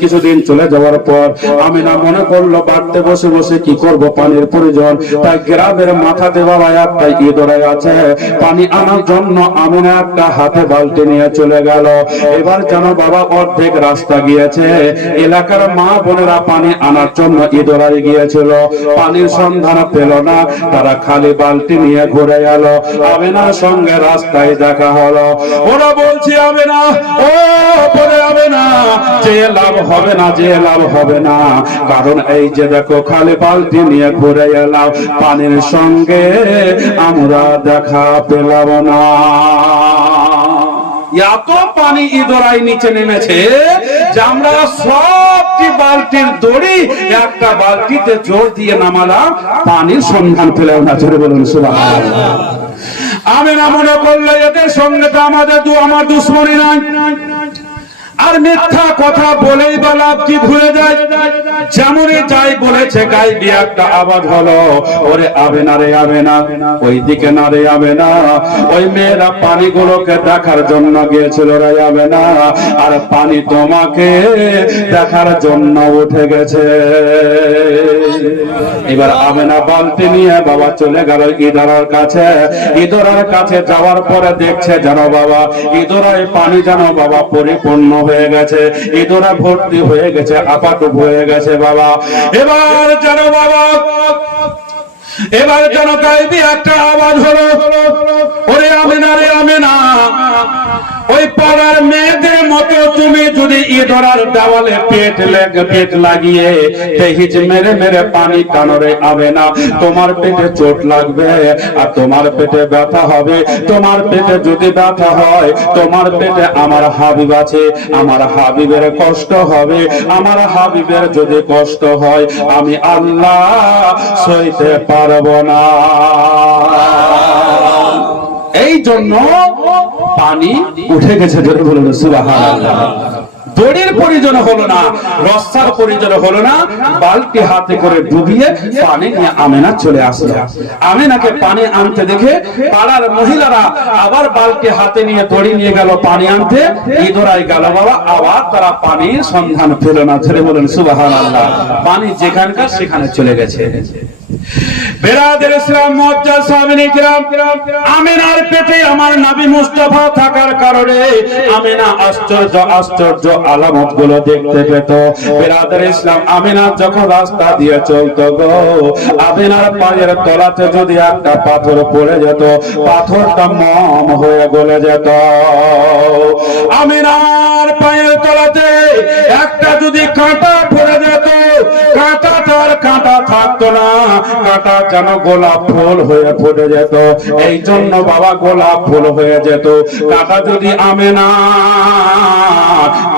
কিছুদিন চলে যাওয়ার পর আমিনা মনে করলো বাড়তে বসে বসে কি করব, পানির প্রয়োজন। তাই গ্রামের মাথাতে বাবা একটা ইঁদুর আছে, পানি আনার জন্য আমিনা একটা হাতে বালতি নিয়ে চলে গেল। এবার যেন বাবা অর্ধেক রাস্তা গিয়েছে, এলাকার মা বোনেরা পানি আনার জন্য ইঁদুরাই গিয়েছিল, পানির সন্ধান পেল না, তারা খালি বালতি নিয়ে ঘুরে গেল। আমিনার সঙ্গে রাস্তায় দেখা হলো। ওরা বলছে আমিনা, ও বলে আমিনা, যে লাভ হবে না, যে লাভ হবে না, কারণ এই যে দেখো খালি বালতি নিয়ে ঘুরে এলাম, পানির সঙ্গে আমরা দেখা পেলাম না। এত পানি ইঁদুরাই নিচে নেমেছে যে আমরা সবটি বালতির দড়ি একটা বালতিতে জোর দিয়ে নামালাম, পানির সন্ধান পেলাম না। জোরে বলুন সুবহানাল্লাহ। আমিনা মনে করলে এদের সঙ্গে তো আমার দুশ্মনী নাই, আর মিথ্যা কথা বলেই বা লাভ কি, ভুলে যায়। যেমনই যাই বলেছে গাইবি একটা আওয়াজ হলো, ওরে আমিনা রে আমিনা, ওই দিকে না রে আমিনা। ওই মেয়েরা পানিগুলোকে দেখার জন্য গিয়েছিল রে আমিনা, আর পানি তোমাকে দেখার জন্য উঠে গেছে। এবার আমিনা বালতি নিয়ে বাবা চলে গেল ইঁদুরের কাছে। ইঁদুরের কাছে যাওয়ার পরে দেখছে যেন বাবা ইঁদুরাই পানি যেন বাবা পরিপূর্ণ হয়ে গেছে, ইঁদুরা ভর্তি হয়ে গেছে, আপাটুক হয়ে গেছে বাবা। এবার যেন গাইবি একটা আওয়াজ হলো, ওরে আমিনা রে আমিনা, ওই পাড়ার মেয়েদের মতো তুমি যদি ইঁদুরের দেওয়ালে পেট লাগিয়ে তেহিজ মেরে মেরে পানি টানো রে আমিনা, তোমার পেটে চোট লাগবে আর তোমার পেটে ব্যথা হবে। তোমার পেটে যদি ব্যথা হয়, তোমার পেটে আমার হাবিব আছে, আমার হাবিবের কষ্ট হবে। আমার হাবিবের যদি কষ্ট হয়, আমি আল্লাহ সইতে পারবো না। এই জন্য পানি উঠে গেছে। জোরে বলুন সুবহানাল্লাহ। দড়ির প্রয়োজন হলো না, রস্তার প্রয়োজন হলো না, বালতি হাতে করে ডুবিয়ে পানি নিয়ে আমিনা চলে আসলো। আমিনাকে পানি আনতে দেখে পাড়ার মহিলারা আবার বালতি হাতে নিয়ে দড়ি নিয়ে গেল পানি আনতে, ইঁদুরাই গেল বাবা, আবার তারা পানির সন্ধান পেল না। ধরে বলেন সুবহানাল্লাহ। পানি যেখানকার সেখানে চলে গেছে। বেরাদের ইসলাম মুআজ্জাজ সামিনী কিরাম, আমিনার পেটে আমার নবী মুস্তাফা থাকার কারণে আমিনা আশ্চর্য আশ্চর্য আলামত গুলো দেখতে পেত। বেরাদের ইসলাম, আমিনা যখন রাস্তা দিয়ে চলতো গো, আমিনার পায়ের তলাতে যদি একটা পাথর পড়ে যেত, পাথরটা মম হয়ে গলে যেত। আমিনার পায়ের তলাতে একটা যদি কাঁটা পড়ে যেত, কাঁটাটার কাঁটা থাকতো না, কাঁটা যেন গোলাপ ফুল হয়ে ফুটে যেত। এই জন্য বাবা গোলাপ ফুল হয়ে যেত। কাঁটা যদি আমিনা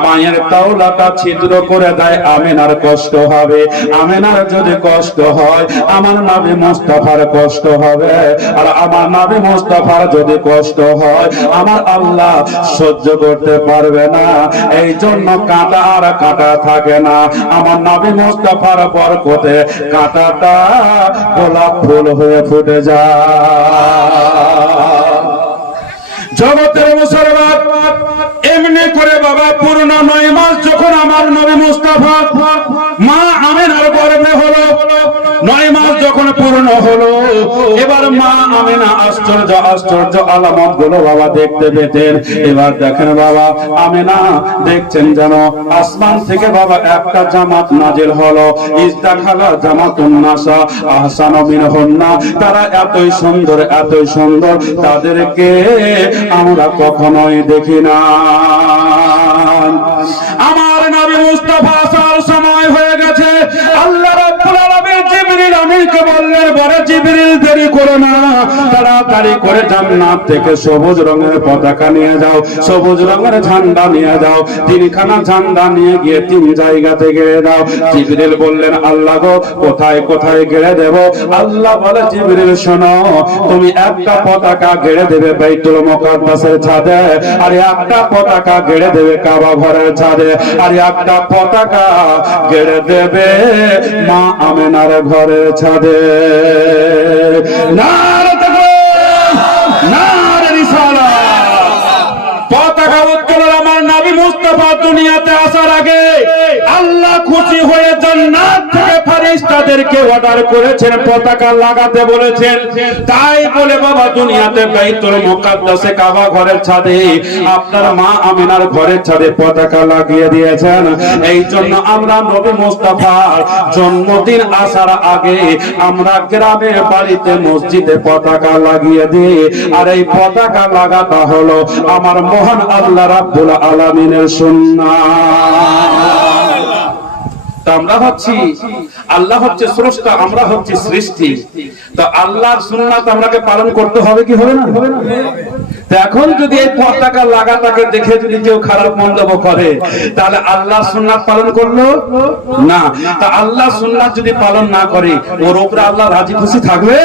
পায়ের তাওলাটা ছিদ্র করে দেয়, আমিনার কষ্ট হবে। আমিনার যদি কষ্ট হয়, আমার নবী মুস্তাফার কষ্ট হবে। আর আমার নবী মুস্তাফার যদি কষ্ট হয়, আমার আল্লাহ সহ্য করতে পারবে না। এই জন্য কাঁটা আর কাঁটা থাকে না, আমার নবী মুস্তাফার বরকতে কাঁটাটা গোলাপ ফুল হয়ে ফুটে যায়। জগতের মুসলমান, এমনি করে বাবা পূর্ণ 9 মাস যখন আমার নবী মুস্তাফা মা আমিনার গর্ভে হলো, 9 মাস যখন পূর্ণ হলো, এবার মা আমিনা আশ্চর্য আশ্চর্য আলামত গুলো বাবা দেখতে পেতেন। এবার দেখেন বাবা আমিনা দেখছেন যেন আসমান থেকে বাবা একটা জামাত নাজিল হলো, ইস্তাখালা জামাতুন নাসা আহসানু মিনহুন্না। তারা এতই সুন্দর এতই সুন্দর, তাদেরকে আমরা কখনোই দেখি না। আমার নবী মুস্তাফা আসার সময় হয়ে গেছে। আল্লাহ রাব্বুল আলামিন জিবরিল আমিনকে বললেন, বলে জিবরিল দেরি করো না, তাড়াতাড়ি করে জান্নাত থেকে সবুজ রঙের পতাকা নিয়ে যাও, সবুজ রঙের ঝান্ডা নিয়ে যাও। 3খানা ঝান্ডা নিয়ে গিয়ে 3 জায়গাতে গেড়ে দাও। জিবরিল বললেন, আল্লাহ গো কোথায় কোথায় গেড়ে দেব? আল্লাহ বলে, জিবরিল শোনো, তুমি একটা পতাকা গেড়ে দেবে বাইতুল মুকাদ্দাসের ছাদে, আর একটা পতাকা গেড়ে দেবে কাবা ঘরের ছাদে, আর একটা পতাকা গেড়ে দেবে মা আমিনার ঘরের ছাদে। নারে তাকবীর, নারে রিসালাত। পতাকা উত্তোলন আমার নবী মুস্তাফা দুনিয়াতে আসার লাগে আল্লাহ খুশি হয়ে জান্নাত থেকে ফেরেশতাদেরকে অর্ডার করেছেন, পতাকা লাগাতে বলেছেন। তাই বলে বাবা দুনিয়াতে বাইতুল মুকাদ্দাসে কাবা ঘরের ছাদে আপনার মা আমিনার ঘরের ছাদে পতাকা লাগিয়ে দিয়েছেন। এই জন্য আমরা নবী মুস্তাফার জন্মদিন আসার আগে আমরা গ্রামের বাড়িতে মসজিদে পতাকা লাগিয়ে দিই। আর এই পতাকা লাগাটা হলো আমার মহান আল্লাহ রাব্বুল আলামিনের সুন্নাহ। আমরা হচ্ছি, আল্লাহ হচ্ছে স্রষ্টা, আমরা হচ্ছি সৃষ্টি। তো আল্লাহর সুন্নাত আমাকে পালন করতে হবে কি হবে না? তো এখন যদি এই পতাকা লাগাটাকে দেখে যদি কেউ খারাপ মন্তব্য করে, তাহলে আল্লাহর সুন্নাত পালন করলো না। তা আল্লাহর সুন্নাত যদি পালন না করে, ওর উপরে আল্লাহ রাজি খুশি থাকবে?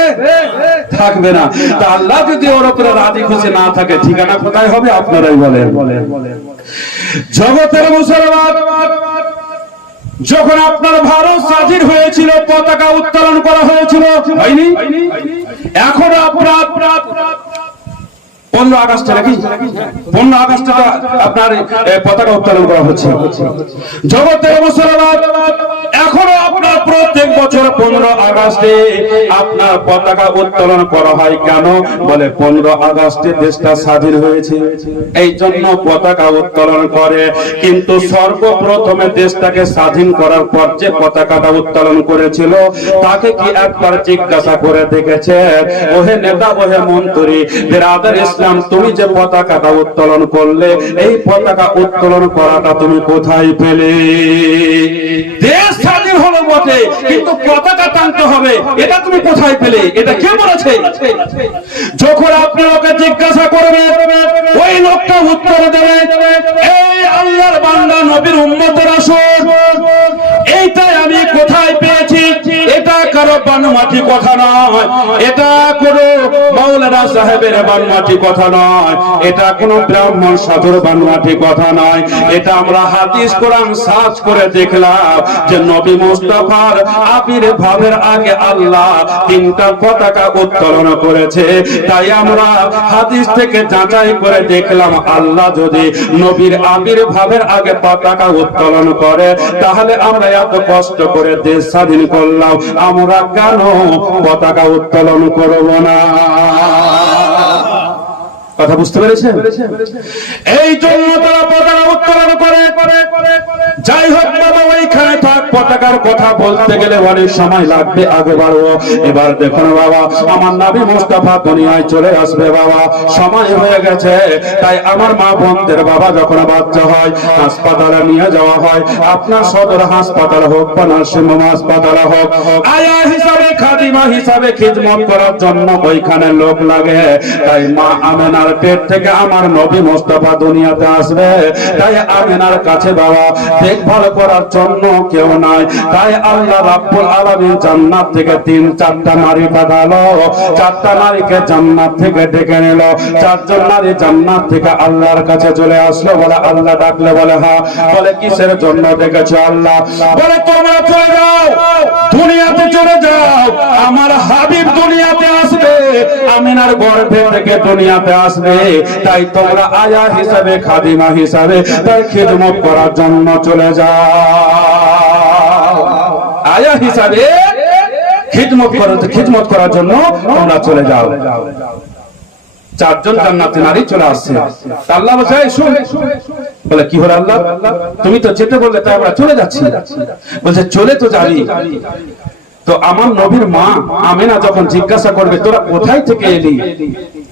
থাকবে না। তা আল্লাহ যদি ওর উপরে রাজি খুশি না থাকে, ঠিকানা কোথায় হবে? আপনারাই বলেন। জগতের মুসলমান, যখন আপনার ভারত স্বাধীন হয়েছিল, পতাকা উত্তোলন করা হয়েছিল, হয়নি? এখন আপনার 15 আগস্টে নাকি 15 আগস্টে আপনার পতাকা উত্তোলন করা হচ্ছে। জগতের মুসলমান, এখনো আপনার প্রত্যেক বছর 15 আগস্টে আপনার পতাকা উত্তোলন করা হয়। কেন? বলে 15 আগস্টে দেশটা স্বাধীন হয়েছে, এই জন্য পতাকা উত্তোলন করে। কিন্তু সর্বপ্রথমে দেশটাকে স্বাধীন করার পর যে পতাকাটা উত্তোলন করেছিল, তাকে কি একবার জিজ্ঞাসা করে দেখেছে, ওহে নেতা, ওহে মন্ত্রী, বিরাদার ইসলাম, তুমি যে পতাকাটা উত্তোলন করলে, এই পতাকা উত্তোলন করাটা তুমি কোথায় পেলে? দেশ স্বাধীন হলো বটে, কিন্তু পতাকা টানতে হবে, এটা তুমি কোথায় পেলে? এটা কে বলেছে? যখন আপনি ওকে জিজ্ঞাসা করবেন, ওই লোকটা উত্তর দেবে, এই আল্লাহর বান্দা নবীর উম্মতের আসর, এইটাই আমি কোথায় পেয়েছি? এটা কারো বানোয়াটি কথা নয়, এটা কোনো মাওলানা সাহেবের বানোয়াটি কথা নয়, এটা কোনো ব্রাহ্মণ সাধুর বানোয়াটি কথা নয়। এটা আমরা হাদিস কোরআন সার্চ করে দেখলাম যে নবী মুস্তাফার আবির্ভাবের আগে আল্লাহ 3টা পতাকা উত্তোলন করেছে। তাই আমরা হাদিস থেকে যাচাই করে দেখলাম, আল্লাহ যদি নবীর আবির্ভাবের আগে পতাকা উত্তোলন করে, তাহলে আমরা এত কষ্ট করে দেশ স্বাধীন করলাম, আমরা কেন পতাকা উত্তোলন করব না? কথা বুঝতে পেরেছেন? এই জন্য তারা পতাকা উত্তোলন করে। যাই হোক বাবা, ওইখানে থাক, পতাকার কথা বলতে গেলে অনেক সময় লাগবে, আগে বাড়বো। এবার দেখুন বাবা, আমার নবী মুস্তাফা দুনিয়ায় চলে আসবে বাবা, সময় হয়ে গেছে। তাই আমার মা বোনদের বাবা, যখন বাচ্চা হয় হাসপাতালে নিয়ে যাওয়া হয়, আপনার সদর হাসপাতাল হোক বা নার্সিংহোম হাসপাতাল হোক, আয়া হিসাবে, খাদিমা হিসাবে খিদমত করার জন্য ওইখানে লোক লাগে। তাই মা আমেনার পেট থেকে আমার নবী মুস্তাফা দুনিয়াতে আসবে। তাই আমেনার কাছে বাবা দেখভাল করার জন্য কেউ নাই। তাই আল্লাহ রাব্বুল আলামিন জান্নাত থেকে 3-4টা নারী পাঠালো, 4টা নারীকে জান্নাত থেকে ডেকে নিল। 4জন নারী জান্নাত থেকে আল্লাহর কাছে চলে আসলো। বলে আল্লাহ ডাকলে, বলে হ্যাঁ। বলে কিসের জন্য ডেকেছো আল্লাহ? বলে তোমরা চলে যাও, দুনিয়াতে চলে যাও, আমার হাবিব দুনিয়াতে আসবে, আমিনার গর্ভে থেকে দুনিয়াতে আসবে। তাই তোমরা আয়া হিসাবে, খাদিমা হিসাবে তার খিদমত করার জন্য চলে যাও। আয়া হিসাবে খিদমত করার জন্য তোমরা চলে যাও। 4জন জান্নাতি নারী চলে আসছে। আল্লাহ বলছে, শুন। বলে কি হলো আল্লাহ? তুমি তো যেতে বললে, তাই আমরা চলে যাচ্ছি। বলছে চলে তো যাই, তো আমার নবীর মা আমেনা যখন জিজ্ঞাসা করবে, তোরা কোথায় থেকে এলি,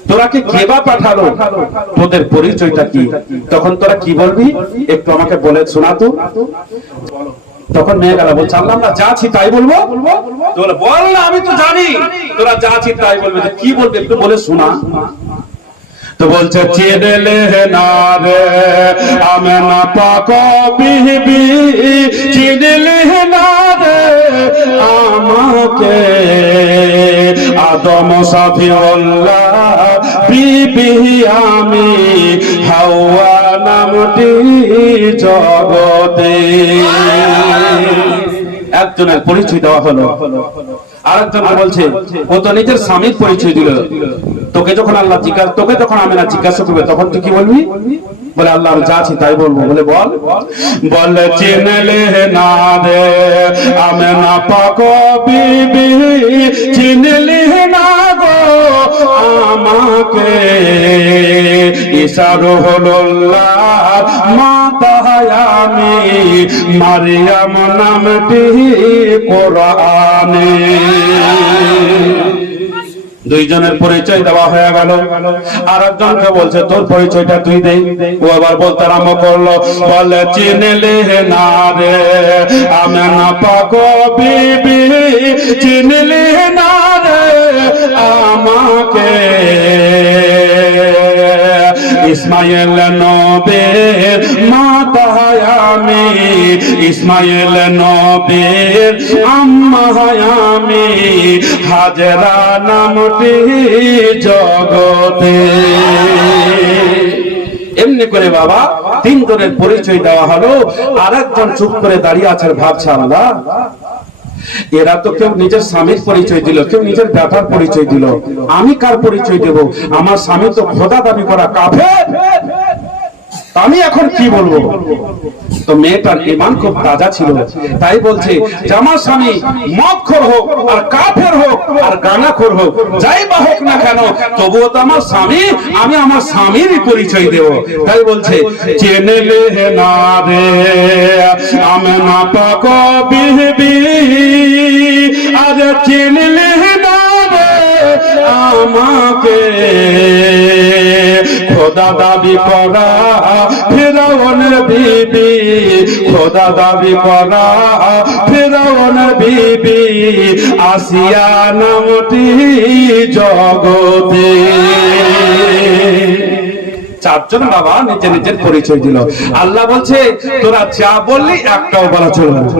তোরা কে বা পাঠালো, তোদের পরিচয়টা কি, তখন তোরা কি বলবি? একটু আমাকে বলে শোনা তো। তখন মেয়েরা বলছে, আল্লাহ আমরা যা আছি তাই বলবো। বল না, আমি তো জানি তোরা যা আছি তাই বলবে। কি বলবে একটু বলে শোনা। তো বলছে, চেদেলে না রে আমেনা পাক বিবি, চেদেলে না রে আমাকে, আদম সাফিউল্লাহ বিবি আমি, হাওয়া নামটি জগতে। একজনের পরিচয় দেওয়া হলো, আরেকজন বলছে, ও তো নিজের স্বামীর পরিচয় দিল। তোকে যখন আল্লাহ তোকে যখন আমেনা জিজ্ঞাসা করবে, তখন তুই কি বলবি? বলে আল্লাহ আমি যাচ্ছি তাই বলবো। বলে বল। বলে চিনলে না রে আমেনা পাক বিবি, চিনলি না গো আমাকে, ঈসা রুহুল্লাহ মাতা আমি, মারিয়াম নামটি কোরআনে। দুইজনের পরিচয় দেওয়া হয়ে গেল। আর একজনকে বলছে তোর পরিচয়টা তুই দে। ও আবার বলতে আরম্ভ করলো, বলে চিনলে না রে আমেনা পাক বিবি, চিনলি না রে আমাকে, ইসমাইল নবীর মাতা আমি, ইসমাইল নবীর আম্মা আমি, হাজেরা নামটি জগতে। এমনি করে বাবা তিনজনের পরিচয় দেওয়া হলো। আর একজন চুপ করে দাঁড়িয়ে আছে, ভাবছে আল্লাহ এরা তো কেউ নিজের স্বামীর পরিচয় দিল, কেউ নিজের ব্যাপার পরিচয় দিল, আমি কার পরিচয় দেব? আমার স্বামী তো খোদা দাবি করা কাফের, আমি এখন কি বলবো? তো মেয়েটার ঈমান খুব তাজা ছিল, তাই বলছে যে আমার স্বামী মদখোর হোক আর কাফের হোক আর গানাখোর হোক, যাই বা হোক না কেন, তবুও তো আমার স্বামী, আমি আমার স্বামীরই পরিচয় দেব। তাই বলছে চিনলে না রে আমেনা পাক বিবি, আজ চিনলে না রে আমাকে, খোদা দাবি করা ফিরআউন বিবি, খোদা দাবি করা ফিরআউন বিবি, আসিয়া নামটি জগতে। চারজন বাবা নিজে নিজের পরিচয় দিল। আল্লাহ বলছে তোরা যা বললি একটাও বলা চলবে না।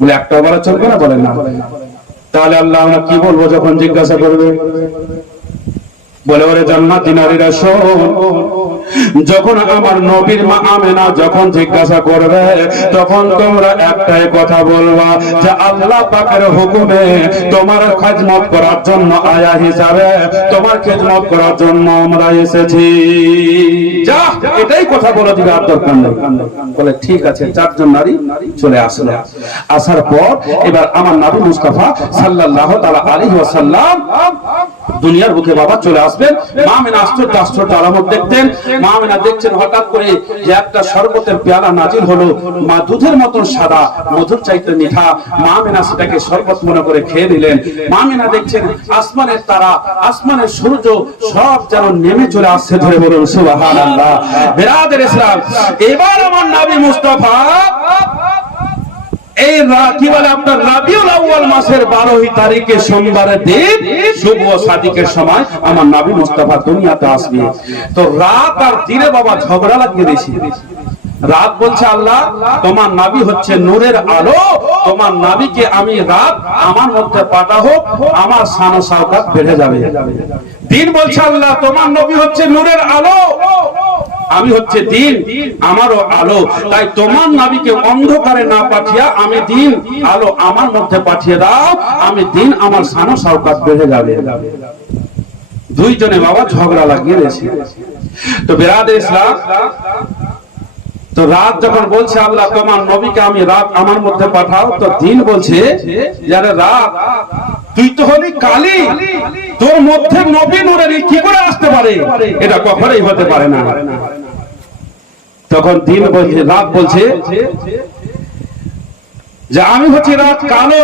বলে একটাও বলা চলবে না? বলে না। তাহলে আল্লাহ আমরা কি বলবো যখন জিজ্ঞাসা করবে? বলে ওরে জান্নাতি নারীরা শোন, যখন আমার নবীর মা আমেনা যখন জিজ্ঞাসা করবে তখন তোমরা একটাই কথা বলবা যে আল্লাহ পাকের হুকুমে তোমার খিদমত করার জন্য আয়া হিসাবে তোমার খিদমত করার জন্য আমরা এসেছি। যা এটাই কথা বলে দিবে, আর দরকার নেই। বলে ঠিক আছে। চারজন নারী চলে আসলো। আসার পর এবার আমার নবী মুস্তাফা সাল্লাল্লাহু তাআলা আলাইহি ওয়াসাল্লাম দুনিয়ার বুকে বাবা চলে আসবেন। মা আমেনা আশ্চর্য আশ্চর্য আলামত দেখতেন। মা আমেনা দেখছেন হঠাৎ করে যে একটা শরবতের পেয়ালা নাজিল হলো, মা দুধের মতন সাদা, মধুর চাইতে মিঠা। মা আমেনা সেটাকে শরবত মনে করে খেয়ে নিলেন। মা আমেনা দেখছেন আসমানের তারা, আসমানের সূর্য সব যেন নেমে চলে আসছে। ধরে বলুন সুবহানাল্লাহ। বিরাদর ইসলাম, এবার আমার নবী মুস্তাফা এই কি বলে আপনার রাবিউল আউয়াল মাসের 12 তারিখে সোমবারের দিন শুভ সাদিকের সময় আমার নবী মুস্তাফা দুনিয়াতে আসবে। তো রাত আর দিনে বাবা ঝগড়া লাগিয়ে দিয়েছে। রাত বলছে আল্লাহ তোমার নবী হচ্ছে নূরের আলো, তোমার নবীকে আমি রাত আমার মধ্যে পাঠাবো, আমার শান ও শাওকাত বেড়ে যাবে। দিন বলছে আল্লাহ তোমার নবী হচ্ছে নূরের আলো, আমি হচ্ছে দিন, আমারও আলো, তাই তোমার নবীকে অন্ধকারে না পাঠিয়ে আমি দিন আলো আমার মধ্যে পাঠিয়ে দাও, আমি দিন আমার শান ও শাওকাত বেড়ে যাবে। দুইজনে বাবা ঝগড়া লাগিয়ে দিয়েছে। তো বিরাদর ইসলাম, তো রাত যখন বলছে আল্লাহ তোমার নবীকে আমি রাত আমার মধ্যে পাঠাও, তো দিন বলছে যারা রাত তুই তো হলি কালি, তোর মধ্যে নবী নূরের কি করে আসতে পারে? এটা কখনোই হতে পারে না। তখন দিন বলছে, রাত বলছে যে আমি হচ্ছি রাত কালো,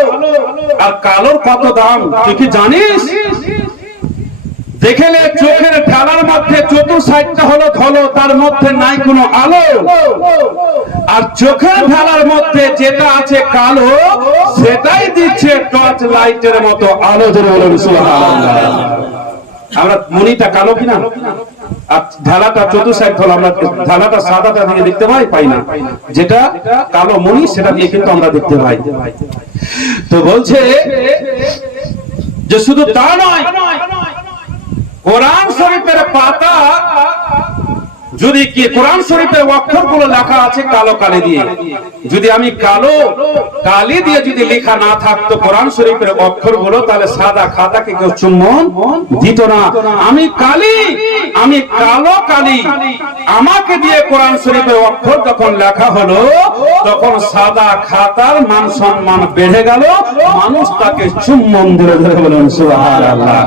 আর কালোর কত দাম তুই কি জানিস? দেখলে চোখের ঢালার মধ্যে চতুর্সাইডটা হলো ধলো, তার মধ্যে নাই কোনো আলো, আর চোখের ঢালার মধ্যে যেটা আছে কালো সেটাই দিচ্ছে টর্চ লাইটের মতো আলো। ধরে বলুন সুবহানাল্লাহ। আমরা মনিটা কালো কিনা, আর ঢালাটা চতুর্সাইড ধলো, আমরা ঢালাটা সাদাটা দিয়ে দেখতে পাই না, যেটা কালো মনি সেটা দিয়ে কিন্তু আমরা দেখতে পাই। তো বলছে যে শুধু তা নয়, কোরআন শরীফের পাতা যদি কি কোরআন শরীফের অক্ষরগুলো লেখা আছে কালো কালি দিয়ে, যদি আমি কালো কালি দিয়ে যদি লেখা না থাকতো কোরআন শরীফের অক্ষরগুলো, তাহলে সাদা খাতাকে কেউ চুম্বন দিত না। আমি কালি, আমি কালো কালি, আমাকে দিয়ে কোরআন শরীফের অক্ষর যখন লেখা হলো, তখন সাদা খাতার মান সম্মান বেড়ে গেল, মানুষ তাকে চুম্বন দিল। ধরে বলেন সুবহানাল্লাহ।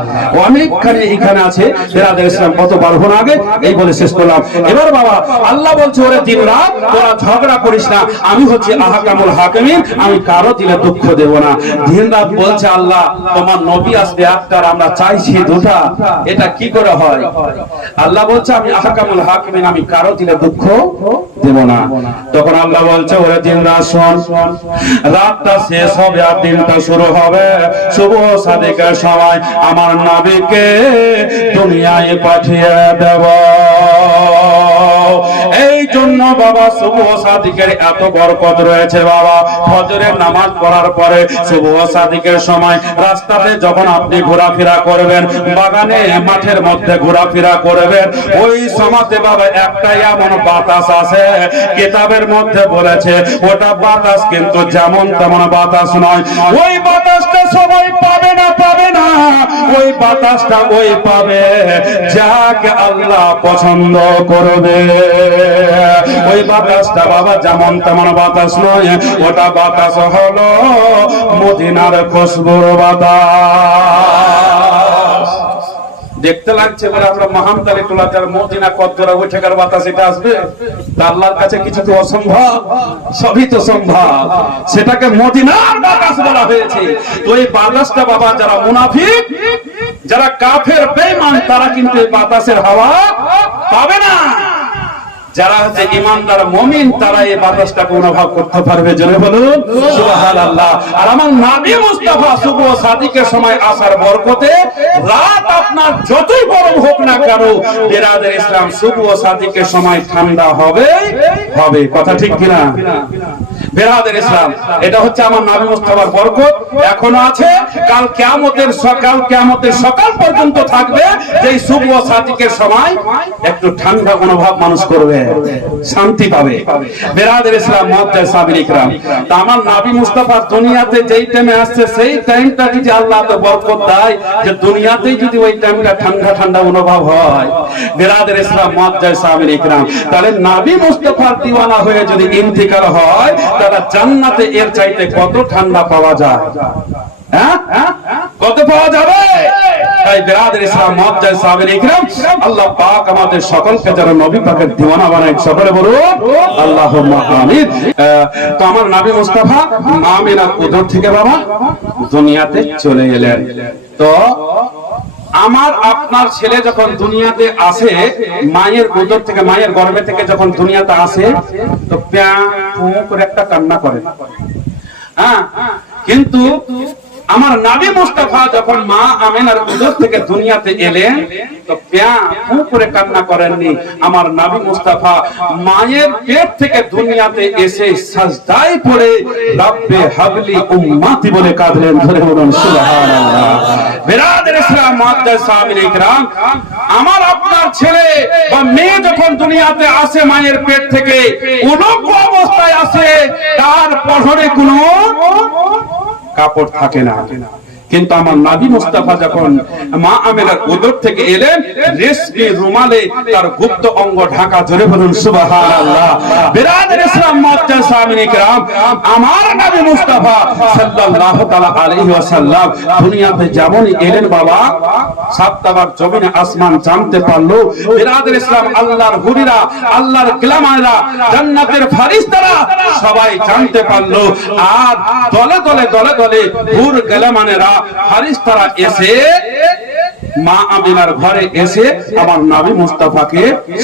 অনেকখানি এখানে আছে, বেরাদের ইসলাম কত পারবো না, আগে এই বলে শেষ করলাম। এবার বাবা আল্লাহ বলছে, ওরে দিন রাত তোরা ঝগড়া করিস না, আমি হচ্ছে আহকামুল হাকিমিন, আমি কারো দিলে দুঃখ দেব না। দিন রাত বলছে আল্লাহ তোমার নবী আসবে একটার, আমরা চাইছি দুটা, এটা কি করে হয়? আল্লাহ বলছে আমি আহকামুল হাকিমিন, আমি কারো দিলে দুঃখ দেব না। তখন আল্লাহ বলছে, ওরে দিন রাত শোন, রাতটা শেষ হবে আর দিনটা শুরু হবে। শুভ সাদিকের সময় আমার নবীকে দুনিয়ায় পাঠিয়ে দেব। এই জন্য বাবা শুভ সাদিকের এত বরকত রয়েছে। বাবা ফজরের নামাজ পড়ার পরে শুভ সাদিকের সময় রাস্তাতে যখন আপনি ঘোরাফেরা করবেন, বাগানে মাঠের মধ্যে ঘোরাফেরা করবেন, ওই সময়তে বাবা একটাই এমন বাতাস আছে, কিতাবের মধ্যে বলেছে ওটা বাতাস কিন্তু যেমন তেমন বাতাস নয়। ওই বাতাসটা সবাই পাবে না, পাবে না। ওই বাতাসটা ওই পাবে যাকে আল্লাহ পছন্দ করবে। ওই বাতাসটা বাবা যেমন তেমন বাতাস নয়, ওটা বাতাস হলো মদিনার খুশবুর বাতাস। দেখতে লাগছে বলে আমরা মহামতালি তোলাচার মদিনা কদ্দরা ওঠেকার বাতাস এটা আসবে? আল্লাহর কাছে কিছু তো অসম্ভব, সবই তো সম্ভব। সেটাকে মদিনার বাতাস বলা হয়েছে। তো এই বাতাসটা বাবা যারা মুনাফিক, যারা কাফের বেঈমান, তারা কিন্তু এই বাতাসের হাওয়া পাবে না। যারা হচ্ছে ইমানদার মুমিন, তারা এই বাতাসটাকে অনুভব করতে পারবে। জোরে বলুন সুবহানাল্লাহ। আর আমার নবী মুস্তাফা শুভ সাদিকের সময় আসার বরকতে রাত আপনার যতই গরম হোক না কেন, বিরাদের ইসলাম শুভ সাদিকের সময় ঠান্ডা হবে হবে। কথা ঠিক কিনা? বিরাদের ইসলাম, এটা হচ্ছে আমার নবী মুস্তাফার বরকত, এখনো আছে, কাল কিয়ামতের সকাল পর্যন্ত থাকবে। যে শুভ সাদিকের সময় একটু ঠান্ডা অনুভব মানুষ করবে, শান্তি পাবে। বিরাদের ইসলাম মুআজ্জাজ সাহাবী ইকরাম, তা আমার নবী মুস্তাফা দুনিয়াতে যেই টাইমে আসছে, সেই টাইমটা যদি আল্লাহ তো বরকত দেয়, যে দুনিয়াতেই যদি ওই টাইমটা ঠান্ডা ঠান্ডা অনুভব হয়, বিরাদের ইসলাম মুআজ্জাজ সাহাবী ইকরাম, তাহলে নবী মুস্তাফার দিওয়ানা হয়ে যদি ইন্তিকাল হয়, তাহলে জান্নাতে এর চাইতে কত ঠান্ডা পাওয়া যায়? হ্যাঁ, কত পাওয়া যাবে? তাই বিরাদের ইসলাম মুআজ্জাজ সাহাবী ইকরাম, আল্লাহ পাক আমাদের সকলকে যেন নবী পাকের দিওয়ানা বানায়। সকলে বলুন আল্লাহুম্মা আমিন। তো আমার নবী মুস্তাফা আমিনার উদর থেকে বাবা দুনিয়াতে চলে এলেন। তো আমার আপনার ছেলে যখন দুনিয়াতে আসে, মায়ের উদর থেকে, মায়ের গর্ভে থেকে যখন দুনিয়াতে আসে, তো প্যা পু করে একটা কান্না করে। হ্যাঁ, কিন্তু আমার নবী মুস্তাফা যখন মা আমিনার উদর থেকে দুনিয়াতে এলেন, তো প্যা পু করে কান্না করেননি। আমার নবী মুস্তাফা মায়ের পেট থেকে দুনিয়াতে এসে সাজদায় পড়ে রব্বে হাবলি উম্মতি বলে কাঁদলেন। ধরে বলুন সুবহানাল্লাহ। বিরাদের ইসলাম মুআজ্জাজ সাহাবী ইকরাম, আমার আপনার ছেলে বা মেয়ে যখন দুনিয়াতে আসে মায়ের পেট থেকে, উলঙ্গ অবস্থায় আসে, তার পরনে কোনো কাপড় থাকে না। কিন্তু আমার নবী মুস্তাফা যখন মা আমিনার উদর থেকে এলেন, রেশমি রুমালে তার গুপ্ত অঙ্গ ঢাকা। জোরে বলুন সুবহানাল্লাহ। বিরাদের ইসলাম মুআজ্জাজ সাহাবী ইকরাম, আমার নবী মুস্তাফা সাল্লাল্লাহু তাআলা আলাইহি ওয়াসাল্লাম দুনিয়াতে যেমন এলেন বাবা, সাতবার জমিনে আসমান জানতে পারলো। বিরাদের ইসলাম আল্লাহর হুরিরা, আল্লাহর গোলামেরা, জান্নাতের ফেরেশতারা সবাই জানতে পারলো। আর দলে দলে দলে দলে হুর গোলামেরা, ফেরেশতারা এসে মা আমিনার ঘরে এসে আমার নবী মুস্তাফাকে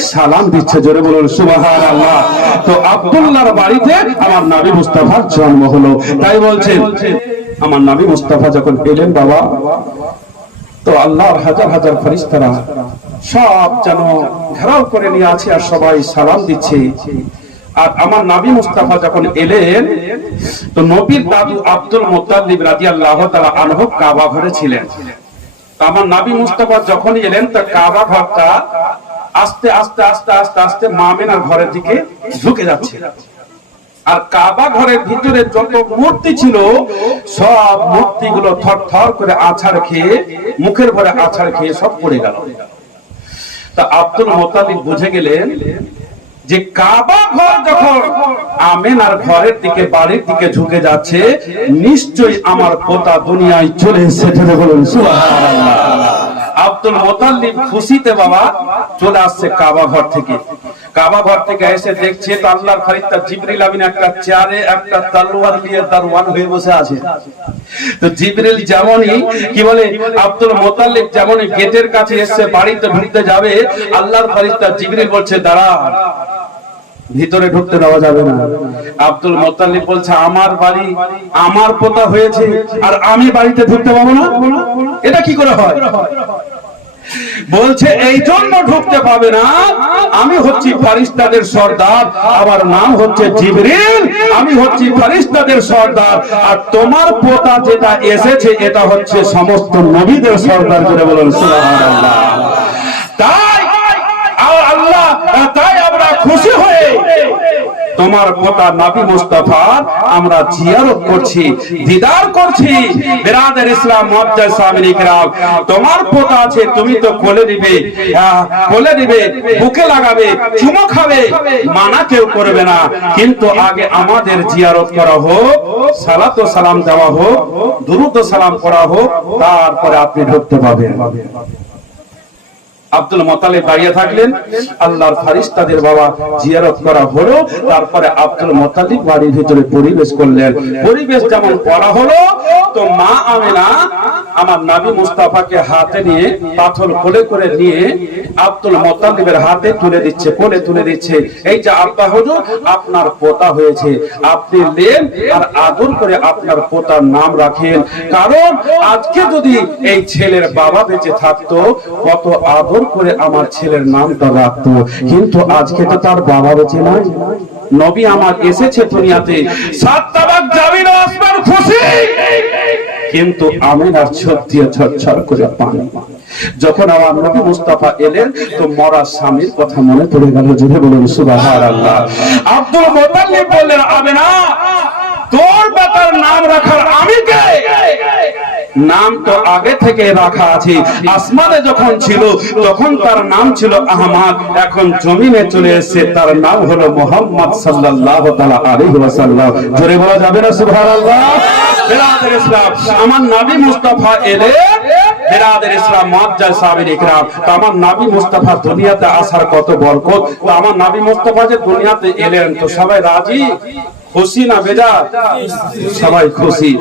সালাম দিচ্ছে। জোরে বলুন সুবহানাল্লাহ। তো আব্দুল্লাহর বাড়িতে আমার নবী মুস্তাফার জন্ম হলো। তাই বলছেন আমার নবী মুস্তাফা যখন এলেন বাবা, তো আল্লাহর হাজার হাজার ফেরেশতারা সব যেন ঘেরাও করে নিয়ে আছে আর সবাই সালাম দিচ্ছে। আর আমার নবী মুস্তাফা যখন এলেন, তো নবীর দাদু আব্দুল মুত্তালিব রাদিয়াল্লাহু তাআলা আনহু কাবা ঘরে ছিলেন। আমার নবী মুস্তাফা যখন এলেন, তো কাবা ঘরটা আস্তে আস্তে আস্তে আস্তে আস্তে মা আমেনার ঘরের দিকে ঝুঁকে যাচ্ছে। আর কাবা ঘরের ভিতরে যত মূর্তি ছিল সব মূর্তিগুলো থরথর করে আছাড় খেয়ে, মুখের ভরে আছাড় খেয়ে সব পড়ে গেল। তা আব্দুল মুত্তালিব বুঝে গেলেন যে কাবা ঘর যখন আমেনার ঘরের দিকে, বাড়ির দিকে ঝুঁকে যাচ্ছে, নিশ্চয়ই আমার পোতা দুনিয়ায় চলে এসেছে। বলুন সুবহানাল্লাহ। আব্দুল মুত্তালিব খুশিতে বাবা চলে আসছে কাবা ঘর থেকে। কাবা ঘর থেকে এসে দেখছে তো আল্লাহর ফেরেশতা জিবরিল আমিন একটা চেয়ারে একটা তলোয়ার নিয়ে দারওয়ান হয়ে বসে আছে। তো জিবরিল যেমনই কি বলে আব্দুল মুত্তালিব যেমনই গেটের কাছে এসে বাড়িতে ঢুকতে যাবে, আল্লাহর ফেরেশতা জিবরিল বলছে দাঁড়া, ভিতরে ঢুকতে দেওয়া যাবে না। আব্দুল মুত্তালিব বলছে আমার বাড়ি, আমার পোতা হয়েছে আর আমি বাড়িতে ঢুকতে পাবো না? এটা কি করে হয়? বলছে এই জন্য ঢুকতে পাবে না, আমি হচ্ছি ফেরেশতাদের সর্দার, আমার নাম হচ্ছে জিবরিল, আমি হচ্ছি ফেরেশতাদের সর্দার, আর তোমার পোতা যেটা এসেছে এটা হচ্ছে সমস্ত নবীদের সর্দার। করে বলুন সুবহানাল্লাহ। তাই আল্লাহ, তাই আমরা খুশি হয়ে তোমার পোতা নবী মুস্তাফার আমরা জিয়ারত করছি, দিদার করছি। বিরাদার ইসলাম মুআজ্জাজ সামিন ইকরাম, তোমার পোতা আছে, তুমি তো কোলে নিবে, কোলে নিবে, বুকে লাগাবে, চুমো খাবে, মানা কেউ করবে না, কিন্তু আগে আমাদের জিয়ারত করা হোক, সালাত ও সালাম দেওয়া হোক, দুরূদ ও সালাম করা হোক, তারপরে আপনি ঢুকতে পাবেন। আব্দুল মুত্তালিব দাঁড়িয়ে থাকলেন, আল্লাহর ফেরেশতাদের বাবা জিয়ারত করা হলো, তারপরে আব্দুল মুত্তালিব বাড়ির ভিতরে পরিবেশ করলেন। পরিবেশ যেমন করা হলো, তো মা আমেনা আমার নবী মুস্তাফাকে হাতে নিয়ে, পাথর কোলে করে নিয়ে আব্দুল মুত্তালিবের হাতে তুলে দিচ্ছে, কোলে তুলে দিচ্ছে। এই যে আব্বা হুজুর, আপনার পোতা হয়েছে, আপনি নেন আর আদর করে আপনার পোতার নাম রাখেন। কারণ আজকে যদি এই ছেলের বাবা বেঁচে থাকতো, কত আদর করে আমার ছেলের নামটা রাখতো, কিন্তু আজকে তো তার বাবা বেঁচে নাই। নবী আমার এসেছে দুনিয়াতে, সাত তাবাক জামিন ও আসমান খুশি, কিন্তু আমিনার চোখ দিয়ে ঝরঝর করে পানি। যখন আমার নবী মুস্তাফা এলেন, তো মরা স্বামীর কথা মনে পড়ে গেল। জোরে বলুন সুবহানাল্লাহ। আব্দুল মুত্তালিব বললেন আমিনা, তোর বেটার নাম রাখার আমি কে? নাম তো আগে থেকে রাখা আছে, আসমানে যখন ছিল তখন তার নাম ছিল আহমদ, এখন জমিনে চলে এসেছে, তার নাম হলো মুহাম্মদ সাল্লাল্লাহু তাআলা আলাইহি ওয়াসাল্লাম। জোরে বলা যাবে না সুবহানাল্লাহ? বিরাদার ইসলাম, আমার নবী মুস্তাফা এলে, বিরাদার ইসলাম মুআজ্জাজ সাহাবী ইকরাম, তো আমার নবী মুস্তাফা দুনিয়াতে আসার কত বরকত। তো আমার নবী মুস্তাফা যে দুনিয়াতে এলেন, তো সবাই রাজি, খুশি না বেজার? সবাই খুশি।